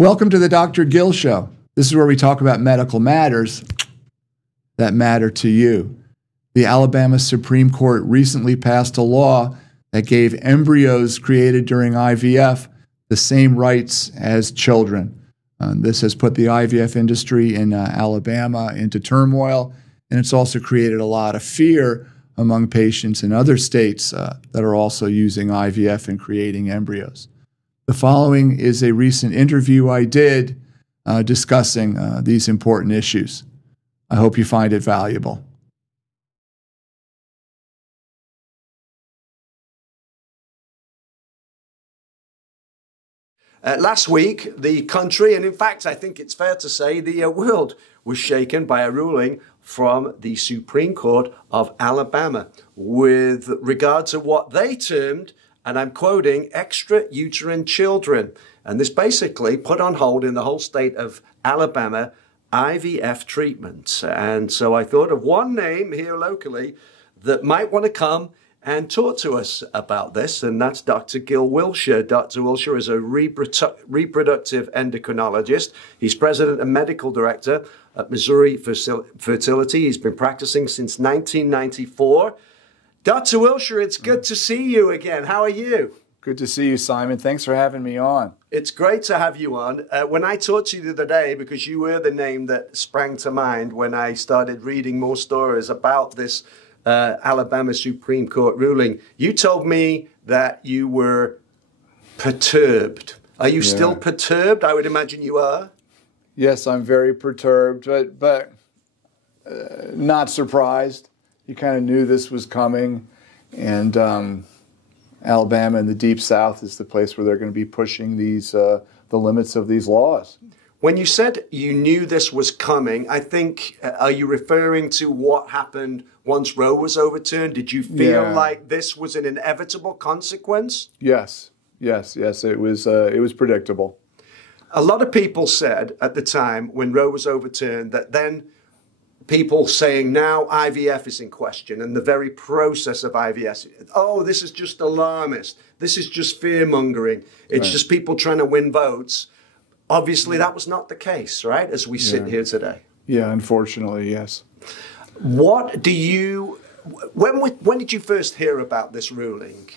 Welcome to the Dr. Gil Show. This is where we talk about medical matters that matter to you. The Alabama Supreme Court recently passed a law that gave embryos created during IVF the same rights as children. This has put the IVF industry in Alabama into turmoil, and it's also created a lot of fear among patients in other states that are also using IVF and creating embryos. The following is a recent interview I did discussing these important issues. I hope you find it valuable. Last week, the country, and in fact, I think it's fair to say the world, was shaken by a ruling from the Supreme Court of Alabama with regard to what they termed, and I'm quoting, extrauterine children. And this basically put on hold in the whole state of Alabama IVF treatment. And so I thought of one name here locally that might want to come and talk to us about this, and that's Dr. Gil Wilshire. Dr. Wilshire is a reproductive endocrinologist. He's president and medical director at Missouri Fertility. He's been practicing since 1994. Dr. Wilshire, it's good to see you again. How are you? Good to see you, Simon. Thanks for having me on. It's great to have you on. When I talked to you the other day, because you were the name that sprang to mind when I started reading more stories about this Alabama Supreme Court ruling, you told me that you were perturbed. Are you still perturbed? I would imagine you are. Yes, I'm very perturbed, but not surprised. You kind of knew this was coming, and Alabama in the Deep South is the place where they're going to be pushing these the limits of these laws. When you said you knew this was coming, I think, are you referring to what happened once Roe was overturned? Did you feel like this was an inevitable consequence? Yes. It was predictable. A lot of people said at the time when Roe was overturned that then people saying now IVF is in question and the very process of IVF. Oh, this is just alarmist. This is just fear-mongering. It's just people trying to win votes. Obviously, that was not the case, right, as we sit here today. Yeah, unfortunately, yes. What do you, when did you first hear about this ruling?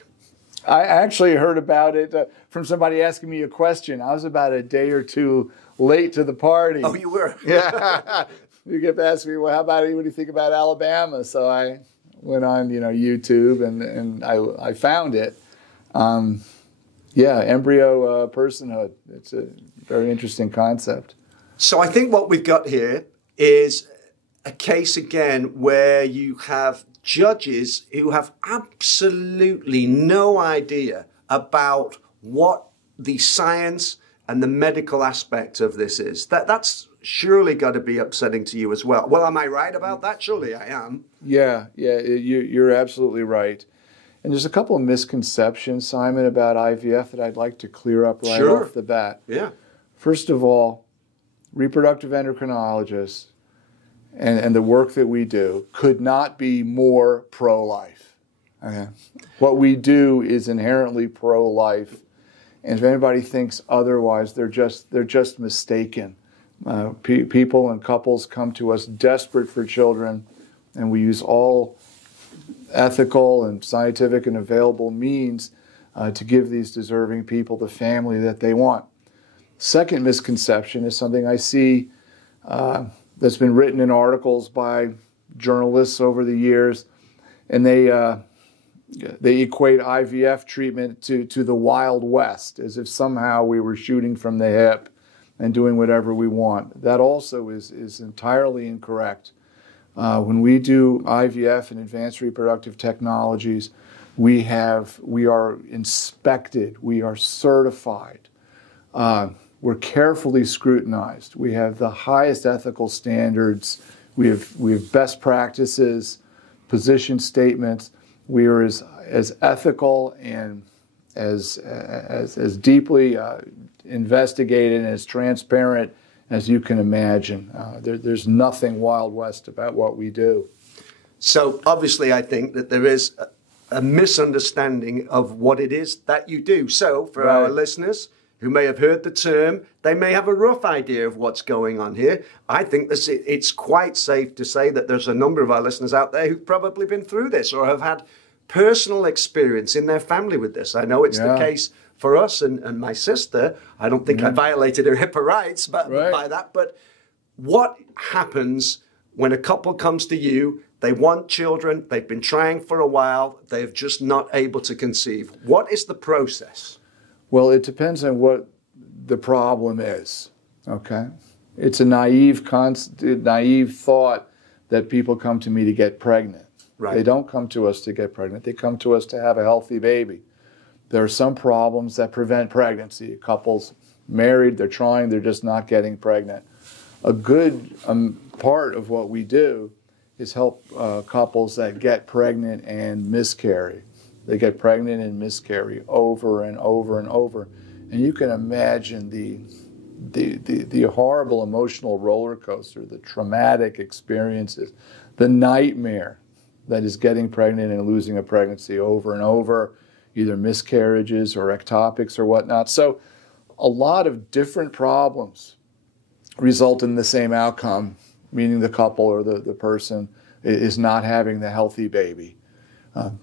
I actually heard about it from somebody asking me a question. I was about a day or two late to the party. Oh, you were? Yeah. You kept asking me, well, what do you think about Alabama? So I went on, YouTube and I found it. Embryo personhood. It's a very interesting concept. So I think what we've got here is a case again where you have judges who have absolutely no idea about what the science and the medical aspect of this is. That's surely got to be upsetting to you as well. Well, am I right about that? Surely I am. Yeah, you're absolutely right. And there's a couple of misconceptions, Simon, about IVF that I'd like to clear up right off the bat. Yeah. First of all, reproductive endocrinologists and the work that we do could not be more pro-life. Okay. What we do is inherently pro-life, and if anybody thinks otherwise, they're just mistaken. People and couples come to us desperate for children, and we use all ethical and scientific and available means to give these deserving people the family that they want. Second misconception is something I see that's been written in articles by journalists over the years, and they equate IVF treatment to the Wild West, as if somehow we were shooting from the hip and doing whatever we want. That also is entirely incorrect. When we do IVF and advanced reproductive technologies, we are inspected, we are certified, we're carefully scrutinized. We have the highest ethical standards. We have best practices, position statements. We are as ethical and as deeply investigated and as transparent as you can imagine. There's nothing Wild West about what we do. So obviously I think that there is a misunderstanding of what it is that you do. So for our listeners who may have heard the term, they may have a rough idea of what's going on here. I think it's quite safe to say that there's a number of our listeners out there who've probably been through this or have had personal experience in their family with this. I know it's the case for us and my sister. I don't think I violated her HIPAA rights by that, but what happens when a couple comes to you, they want children, they've been trying for a while, they're just not able to conceive? What is the process? Well, it depends on what the problem is, okay? It's a naive thought that people come to me to get pregnant. Right. They don't come to us to get pregnant. They come to us to have a healthy baby. There are some problems that prevent pregnancy. Couples married, they're trying, they're just not getting pregnant. A good part of what we do is help couples that get pregnant and miscarry. They get pregnant and miscarry over and over and over. And you can imagine the horrible emotional roller coaster, the traumatic experiences, the nightmare that is getting pregnant and losing a pregnancy over and over, either miscarriages or ectopics or whatnot. So a lot of different problems result in the same outcome, meaning the couple or the person is not having the healthy baby.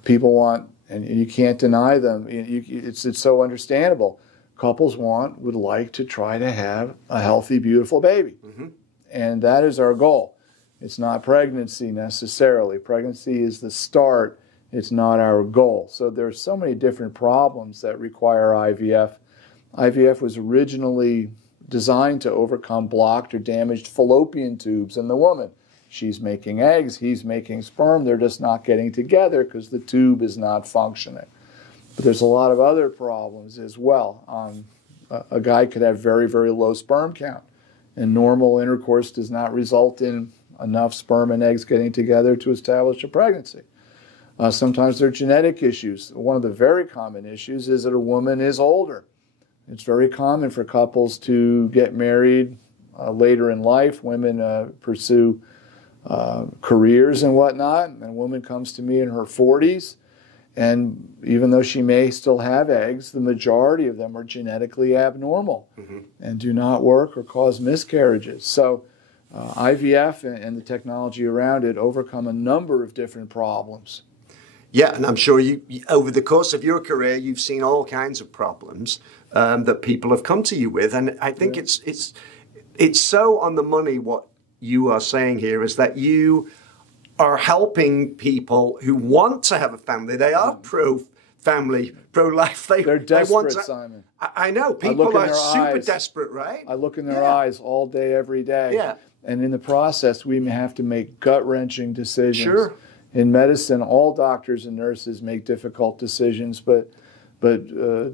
People want, and you can't deny them, it's so understandable. Couples would like to try to have a healthy, beautiful baby. Mm-hmm. And that is our goal. It's not pregnancy necessarily. Pregnancy is the start. It's not our goal. So there's so many different problems that require IVF. IVF was originally designed to overcome blocked or damaged fallopian tubes in the woman. She's making eggs, he's making sperm. They're just not getting together because the tube is not functioning. But there's a lot of other problems as well. A guy could have very, very low sperm count, and normal intercourse does not result in enough sperm and eggs getting together to establish a pregnancy. Sometimes there are genetic issues. One of the very common issues is that a woman is older. It's very common for couples to get married later in life. Women pursue careers and whatnot, and a woman comes to me in her 40s, and even though she may still have eggs, the majority of them are genetically abnormal and do not work or cause miscarriages. So IVF and the technology around it overcome a number of different problems. Yeah, and I'm sure you over the course of your career, you've seen all kinds of problems that people have come to you with, and I think it's so on the money what you are saying here is that you are helping people who want to have a family. They are pro-family, pro-life. They're desperate, Simon. I know. People are super desperate, right? I look in their eyes all day, every day. Yeah. And in the process, we have to make gut-wrenching decisions. Sure. In medicine, all doctors and nurses make difficult decisions, but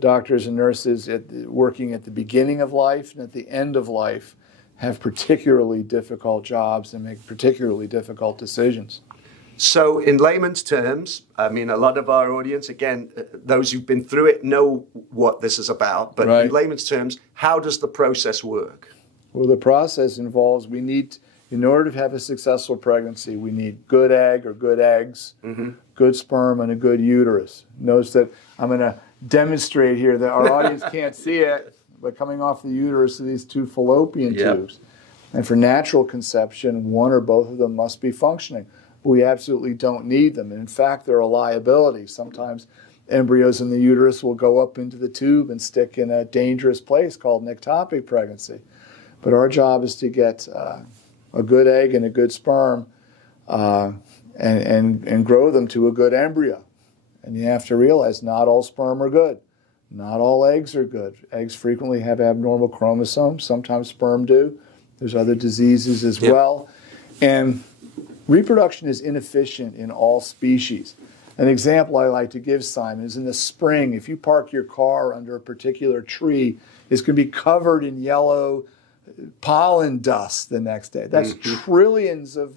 doctors and nurses working at the beginning of life and at the end of life have particularly difficult jobs and make particularly difficult decisions. So in layman's terms, I mean, a lot of our audience, again, those who've been through it know what this is about, but in layman's terms, how does the process work? Well, the process involves in order to have a successful pregnancy, we need good egg or good eggs, good sperm, and a good uterus. Notice that I'm going to demonstrate here that our audience can't see it, but coming off the uterus are these two fallopian tubes. And for natural conception, one or both of them must be functioning. But we absolutely don't need them. And in fact, they're a liability. Sometimes embryos in the uterus will go up into the tube and stick in a dangerous place called an ectopic pregnancy. But our job is to get a good egg and a good sperm and grow them to a good embryo. And you have to realize not all sperm are good. Not all eggs are good. Eggs frequently have abnormal chromosomes. Sometimes sperm do. There's other diseases as well. And reproduction is inefficient in all species. An example I like to give, Simon, is in the spring, if you park your car under a particular tree, it's going to be covered in yellow pollen dust the next day. That's trillions of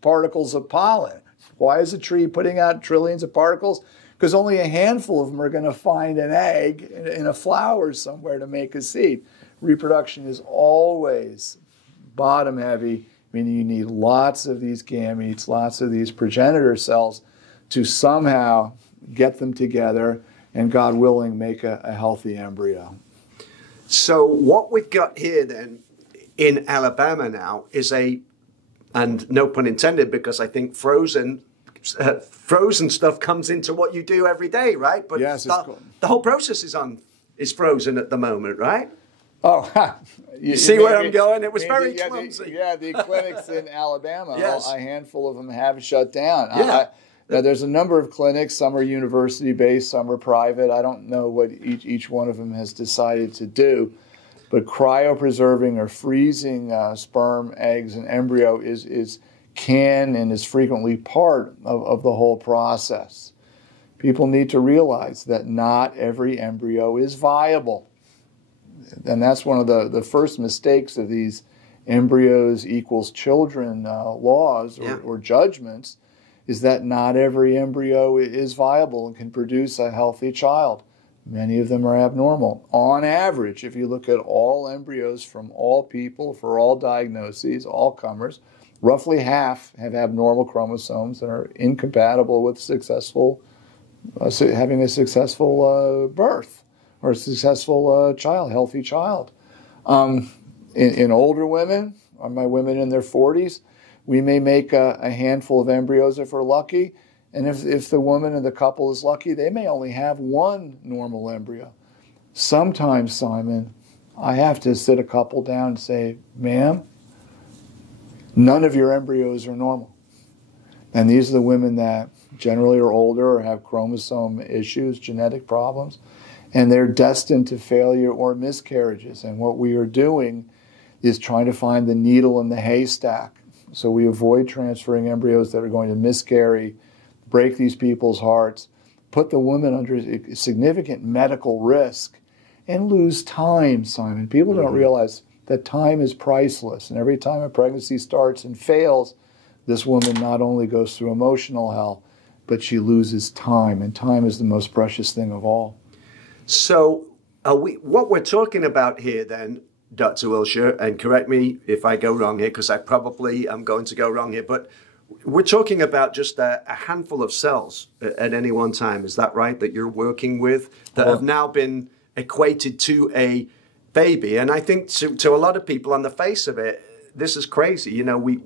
particles of pollen. Why is a tree putting out trillions of particles? Because only a handful of them are going to find an egg in a flower somewhere to make a seed. Reproduction is always bottom heavy, meaning you need lots of these gametes, lots of these progenitor cells to somehow get them together and, God willing, make a healthy embryo. So what we've got here then in Alabama now is and no pun intended, because I think frozen stuff comes into what you do every day, right? But yes, the whole process is frozen at the moment, right? Oh, you see where I'm going? It was very clumsy. The clinics in Alabama, yes. A handful of them have shut down. Yeah. Now, there's a number of clinics. Some are university-based, some are private. I don't know what each one of them has decided to do. But cryopreserving or freezing sperm, eggs, and embryo can and is frequently part of the whole process. People need to realize that not every embryo is viable. And that's one of the first mistakes of these embryos equals children laws or judgments, is that not every embryo is viable and can produce a healthy child. Many of them are abnormal. On average, if you look at all embryos from all people, for all diagnoses, all comers, roughly half have abnormal chromosomes that are incompatible with having a successful birth or a successful healthy child. In older women, or my women in their 40s, we may make a handful of embryos if we're lucky. And if the woman and the couple is lucky, they may only have one normal embryo. Sometimes, Simon, I have to sit a couple down and say, ma'am, none of your embryos are normal. And these are the women that generally are older or have chromosome issues, genetic problems, and they're destined to failure or miscarriages. And what we are doing is trying to find the needle in the haystack. So we avoid transferring embryos that are going to miscarry, break these people's hearts, put the women under significant medical risk, and lose time, Simon. People don't realize that time is priceless. And every time a pregnancy starts and fails, this woman not only goes through emotional hell, but she loses time. And time is the most precious thing of all. So what we're talking about here then, Dr. Wilshire, and correct me if I go wrong here, because I probably am going to go wrong here, but we're talking about just a handful of cells at any one time. Is that right, that you're working with that have now been equated to a baby? And I think to a lot of people, on the face of it, this is crazy. You know,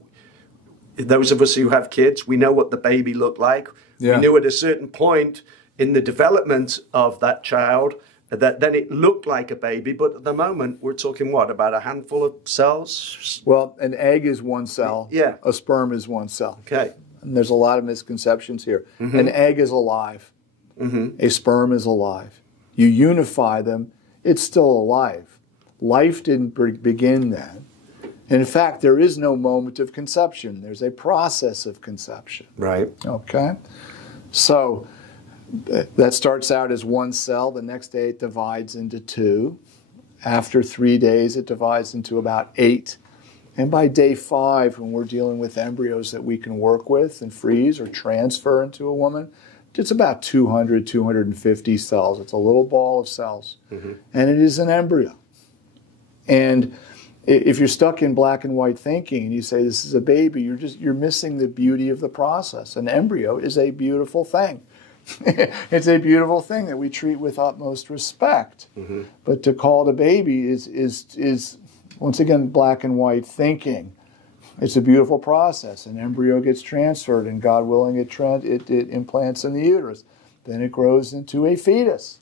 those of us who have kids, we know what the baby looked like. Yeah. We knew at a certain point in the development of that child that then it looked like a baby, but at the moment we're talking about a handful of cells? Well, an egg is one cell. Yeah. A sperm is one cell. Okay. And there's a lot of misconceptions here. An egg is alive. A sperm is alive. You unify them, it's still alive. Life didn't begin then. And in fact, there is no moment of conception. There's a process of conception. Right. Okay? So that starts out as one cell. The next day it divides into two. After 3 days, it divides into about 8. And by day 5, when we're dealing with embryos that we can work with and freeze or transfer into a woman, it's about 200, 250 cells. It's a little ball of cells. And it is an embryo. And if you're stuck in black and white thinking and you say this is a baby, you're missing the beauty of the process. An embryo is a beautiful thing. It's a beautiful thing that we treat with utmost respect. But to call it a baby is once again black and white thinking. It's a beautiful process. An embryo gets transferred, and God willing, it implants in the uterus. Then it grows into a fetus.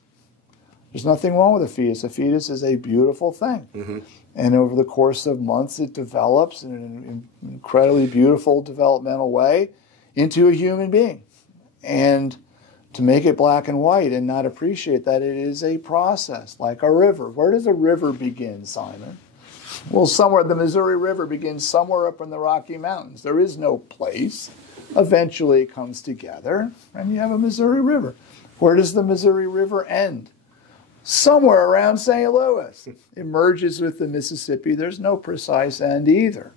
There's nothing wrong with a fetus. A fetus is a beautiful thing. And over the course of months, it develops in an incredibly beautiful developmental way into a human being. And to make it black and white and not appreciate that it is a process, like a river. Where does a river begin, Simon? Well, the Missouri River begins somewhere up in the Rocky Mountains. There is no place. Eventually it comes together, and you have a Missouri River. Where does the Missouri River end? Somewhere around St. Louis. It merges with the Mississippi. There's no precise end either.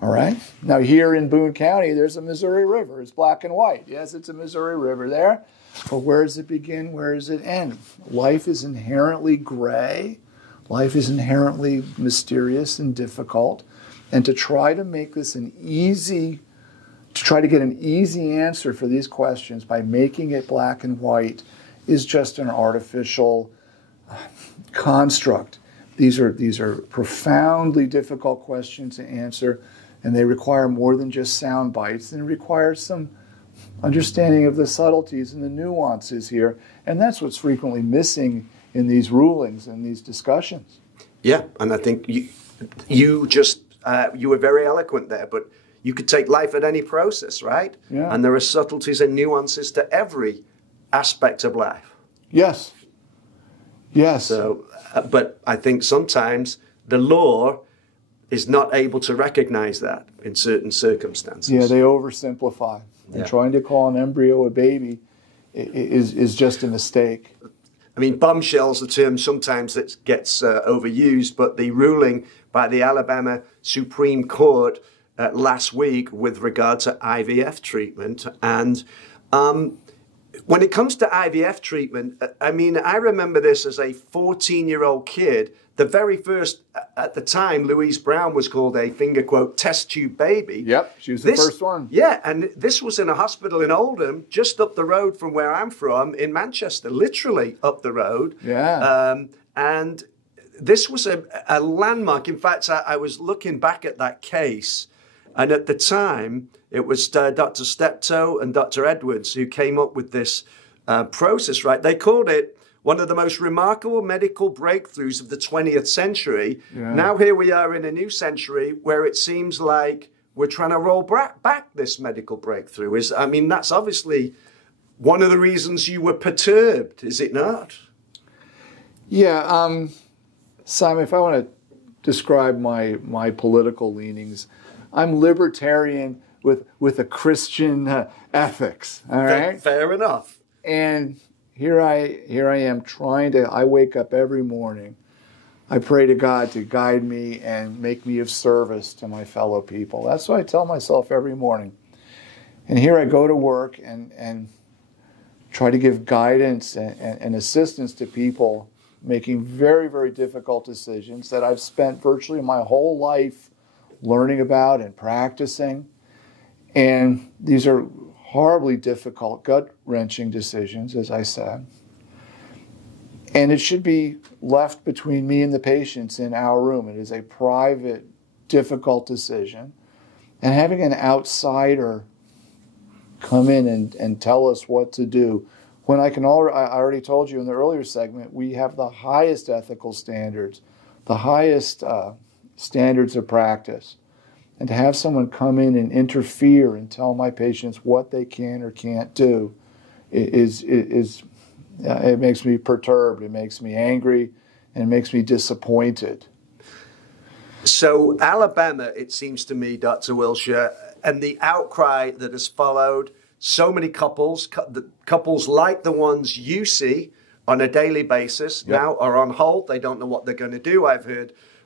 All right? Now, here in Boone County, there's a Missouri River. It's black and white. Yes, it's a Missouri River there. But where does it begin? Where does it end? Life is inherently gray. Life is inherently mysterious and difficult. And to try to make this to try to get an easy answer for these questions by making it black and white is just an artificial construct. these are profoundly difficult questions to answer, and they require more than just sound bites, and require some understanding of the subtleties and the nuances here. And that's what's frequently missing in these rulings and these discussions. Yeah, and I think you were very eloquent there, but you could take life at any process, right? Yeah. And there are subtleties and nuances to every aspect of life. Yes. Yes. So, but I think sometimes the law is not able to recognize that in certain circumstances. Yeah, they oversimplify. And trying to call an embryo a baby is just a mistake. I mean, bombshell's a term sometimes that gets overused, but the ruling by the Alabama Supreme Court last week with regard to IVF treatment. And when it comes to IVF treatment, I mean, I remember this as a 14-year-old kid. The very first, at the time, Louise Brown was called a finger quote test tube baby. Yep, she was the first one. Yeah, and this was in a hospital in Oldham, just up the road from where I'm from, in Manchester, literally up the road. Yeah. And this was a landmark. In fact, I was looking back at that case, and at the time, it was Dr. Steptoe and Dr. Edwards who came up with this process, right? They called it one of the most remarkable medical breakthroughs of the 20th century. Yeah. Now here we are in a new century where it seems like we're trying to roll back this medical breakthrough. I mean, that's obviously one of the reasons you were perturbed, is it not? Yeah, Simon, if I want to describe my political leanings, I'm libertarian with a Christian ethics, all right? Fair enough. And here I am I wake up every morning. I pray to God to guide me and make me of service to my fellow people. That's what I tell myself every morning. And here I go to work and try to give guidance and assistance to people making very, very difficult decisions that I've spent virtually my whole life learning about and practicing. And these are horribly difficult, gut-wrenching decisions, as I said. And it should be left between me and the patients in our room. It is a private, difficult decision. And having an outsider come in and tell us what to do, when I already told you in the earlier segment, we have the highest ethical standards, the highest standards of practice. And to have someone come in and interfere and tell my patients what they can or can't do it makes me perturbed, it makes me angry, and it makes me disappointed. So Alabama, it seems to me, Dr. Wilshire, and the outcry that has followed, so many couples like the ones you see on a daily basis now are on hold. They don't know what they're going to do.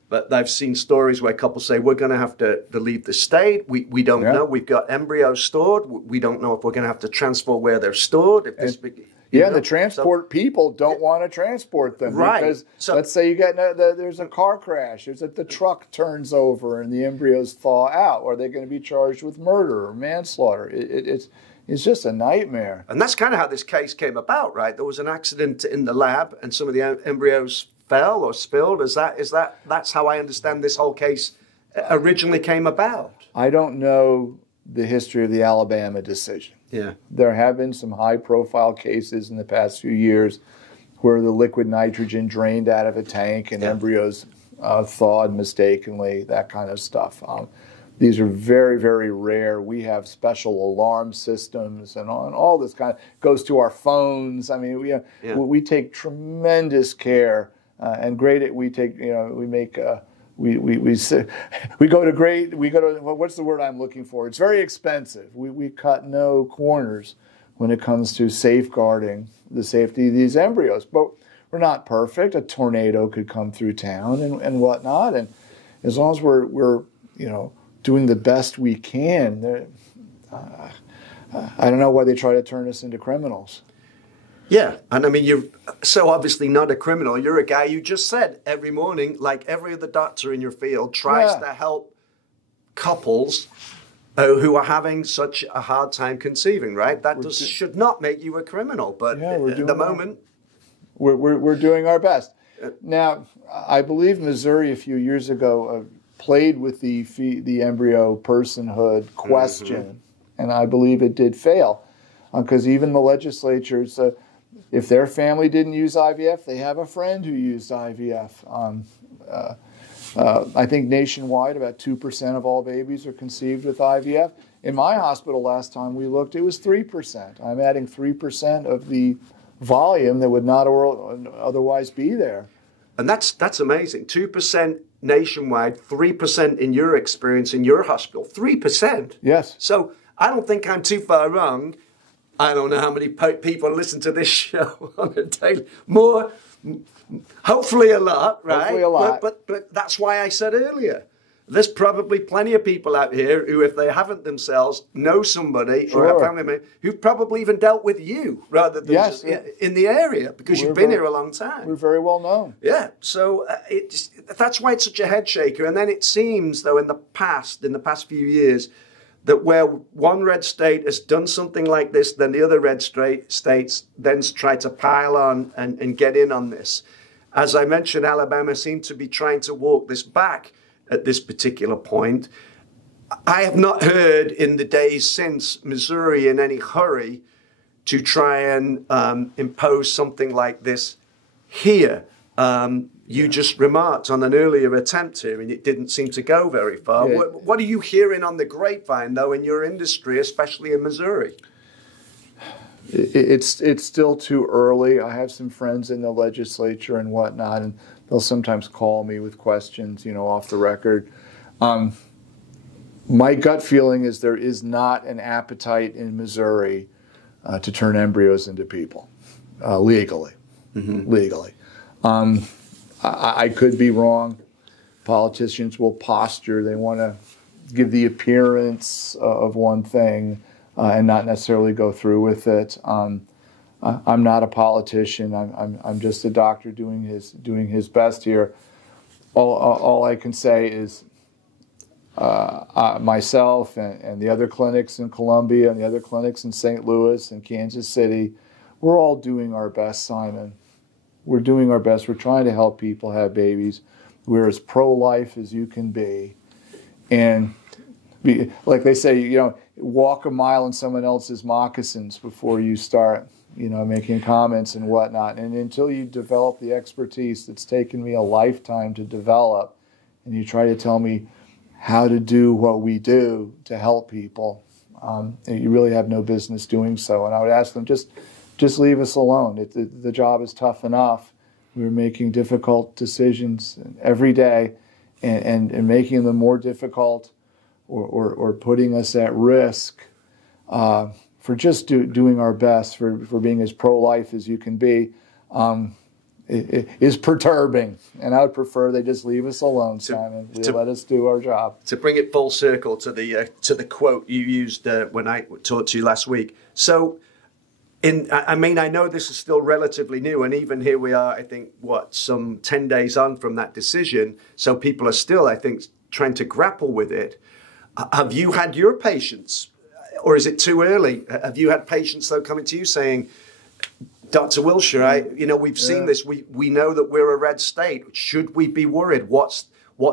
But I've seen stories where couples say, we're going to have to leave the state. We don't know. We've got embryos stored. We don't know if we're going to have to transport where they're stored. The transport people don't want to transport them. Right. Because let's say there's a car crash. The truck turns over and the embryos thaw out. Are they going to be charged with murder or manslaughter? It's just a nightmare. And that's kind of how this case came about, right? There was an accident in the lab and some of the embryos fell or spilled. That's how I understand this whole case originally came about. I don't know the history of the Alabama decision. Yeah. There have been some high-profile cases in the past few years where the liquid nitrogen drained out of a tank and embryos thawed mistakenly, that kind of stuff. These are very, very rare. We have special alarm systems and all this kind of goes to our phones. I mean, we take tremendous care. And great, we go to what's the word I'm looking for? It's very expensive. We cut no corners when it comes to safeguarding the safety of these embryos. But we're not perfect. A tornado could come through town and whatnot. And as long as we're doing the best we can, I don't know why they try to turn us into criminals. Yeah, and I mean, you're so obviously not a criminal. You're a guy, you just said, every morning, like every other doctor in your field, tries to help couples who are having such a hard time conceiving, right? That should not make you a criminal, but at the moment... We're doing our best. Now, I believe Missouri a few years ago played with the embryo personhood question, and I believe it did fail, because even the legislatures, if their family didn't use IVF, they have a friend who used IVF. I think nationwide, about 2% of all babies are conceived with IVF. In my hospital last time we looked, it was 3%. I'm adding 3% of the volume that would not otherwise be there. And that's amazing. 2% nationwide, 3% in your experience in your hospital. 3%? Yes. So I don't think I'm too far wrong. I don't know how many people listen to this show on a daily. More, hopefully a lot, right? Hopefully a lot. But that's why I said earlier, there's probably plenty of people out here who, if they haven't themselves, know somebody or a family member who've probably even dealt with you rather than just in the area, because you've been here a long time. We're very well known. Yeah, so that's why it's such a head shaker. And then it seems, though, in the past few years, that where one red state has done something like this, then the other red states then try to pile on and get in on this. As I mentioned, Alabama seemed to be trying to walk this back at this particular point. I have not heard in the days since Missouri in any hurry to try and impose something like this here. You just remarked on an earlier attempt here, and it didn't seem to go very far. Yeah. What are you hearing on the grapevine, though, in your industry, especially in Missouri? It's still too early. I have some friends in the legislature and whatnot, and they'll sometimes call me with questions, off the record. My gut feeling is there is not an appetite in Missouri to turn embryos into people legally. Legally. I could be wrong. Politicians will posture. They want to give the appearance of one thing and not necessarily go through with it. I'm not a politician. I'm just a doctor doing his best here. All I can say is myself and the other clinics in Columbia and the other clinics in St. Louis and Kansas City, we're all doing our best, Simon. We're doing our best. We're trying to help people have babies. We're as pro-life as you can be. And like they say, walk a mile in someone else's moccasins before you start, making comments and whatnot. And until you develop the expertise that's taken me a lifetime to develop, and you try to tell me how to do what we do to help people, you really have no business doing so. And I would ask them, just leave us alone. The job is tough enough. We're making difficult decisions every day, and making them more difficult or putting us at risk for just doing our best, for being as pro-life as you can be, is perturbing. And I would prefer they just leave us alone, Simon. Let us do our job. To bring it full circle to the quote you used when I talked to you last week. So, I know this is still relatively new, and even here we are, I think, some 10 days on from that decision. So people are still, I think, trying to grapple with it. Have you had your patients, or is it too early? Have you had patients, though, coming to you saying, Dr. Wilshire, we've seen this. We know that we're a red state. Should we be worried? What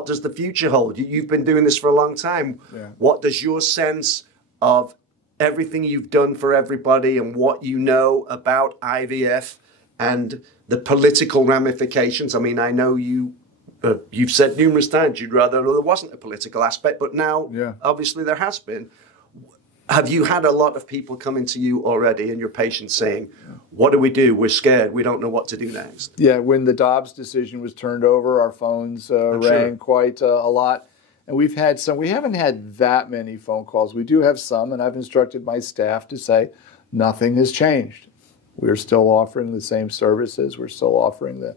does the future hold? You've been doing this for a long time. Yeah. What does your sense of everything you've done for everybody and what you know about IVF and the political ramifications? I know you've said numerous times you'd rather there wasn't a political aspect, but now obviously there has been. Have you had a lot of people coming to you already and your patients saying, what do we do? We're scared. We don't know what to do next. Yeah, when the Dobbs decision was turned over, our phones rang quite a lot. And we haven't had that many phone calls. We do have some, and I've instructed my staff to say nothing has changed. We're still offering the same services. We're still offering the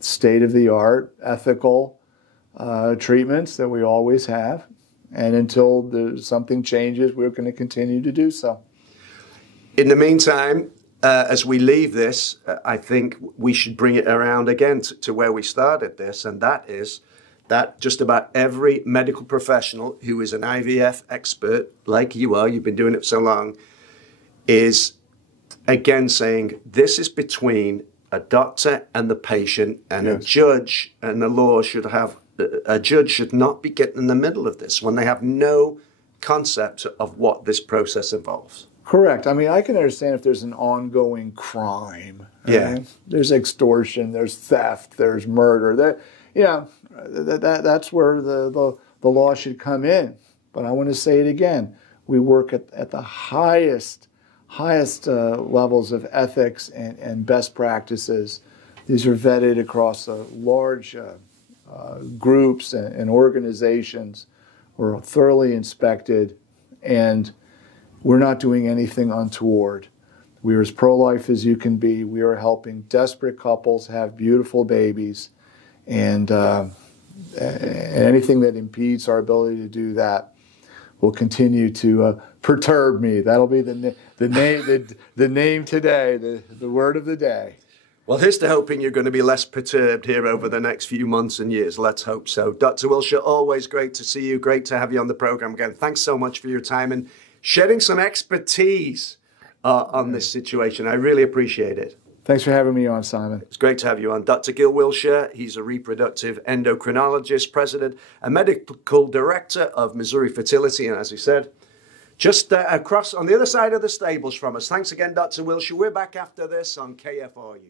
state-of-the-art ethical treatments that we always have. And until something changes, we're going to continue to do so. In the meantime, as we leave this, I think we should bring it around again to where we started this, and that is that just about every medical professional who is an IVF expert, like you are, you've been doing it so long, is again saying this is between a doctor and the patient, and Yes. a judge and the law should have, a judge should not be getting in the middle of this when they have no concept of what this process involves. Correct. I mean, I can understand if there's an ongoing crime. Yeah. Right? There's extortion, there's theft, there's murder. That's where the law should come in. But I want to say it again. We work at the highest levels of ethics and best practices. These are vetted across large groups and organizations. We're thoroughly inspected, and we're not doing anything untoward. We are as pro-life as you can be. We are helping desperate couples have beautiful babies, and anything that impedes our ability to do that will continue to perturb me. That'll be the name today, the word of the day. Well, here's to hoping you're going to be less perturbed here over the next few months and years. Let's hope so. Dr. Wilshire, always great to see you. Great to have you on the program again. Thanks so much for your time and shedding some expertise on this situation. I really appreciate it. Thanks for having me on, Simon. It's great to have you on. Dr. Gil Wilshire, he's a reproductive endocrinologist, president and medical director of Missouri Fertility. And as he said, just across on the other side of the stables from us. Thanks again, Dr. Wilshire. We're back after this on KFRU.